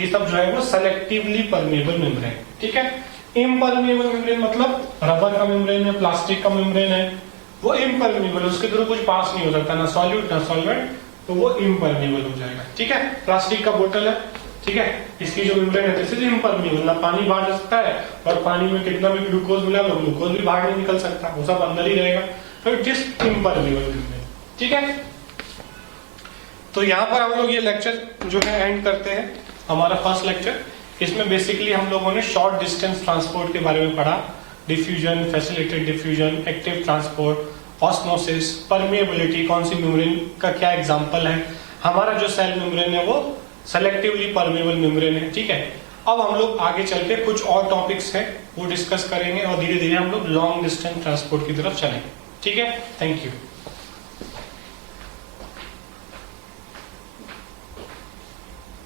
ये सब जो है वो सेलेक्टिवली परमेबल मेम्ब्रेन. ठीक है, इम्परमेबल मेम्ब्रेन मतलब रबर का मेम्ब्रेन है, प्लास्टिक का मेम्ब्रेन है, वो इम्परमेबल, उसके थ्रू कुछ पास नहीं हो सकता, ना सॉल्यूट ना सॉल्वेंट, तो वो इम्परमेबल हो जाएगा. ठीक है, प्लास्टिक का बोतल है, ठीक है, इसकी जो मेम्ब्रेन है दिस इज इम्परमेबल, ना पानी बाहर जा सकता है, और पानी में कितना भी ग्लूकोज मिला तो ग्लूकोज भी बाहर नहीं निकल सकता, वो सब अंदर ही रहेगा. तो इट इज इम्परमेबल मेम्ब्रेन. ठीक है, तो यहाँ पर हम लोग ये लेक्चर जो है एंड करते हैं, हमारा फर्स्ट लेक्चर. इसमें बेसिकली हम लोगों ने शॉर्ट डिस्टेंस ट्रांसपोर्ट के बारे में पढ़ा, diffusion, facilitated diffusion, active transport, osmosis, permeability, कौन सी मेम्ब्रेन का क्या एग्जांपल है. हमारा जो सेल मेम्ब्रेन है वो सेलेक्टिवली परमेबल मेम्ब्रेन है. ठीक है, अब हम लोग आगे चल के कुछ और टॉपिक्स हैं वो डिस्कस करेंगे और धीरे धीरे हम लोग लॉन्ग डिस्टेंस ट्रांसपोर्ट की तरफ चलेंगे. ठीक है, थैंक यू.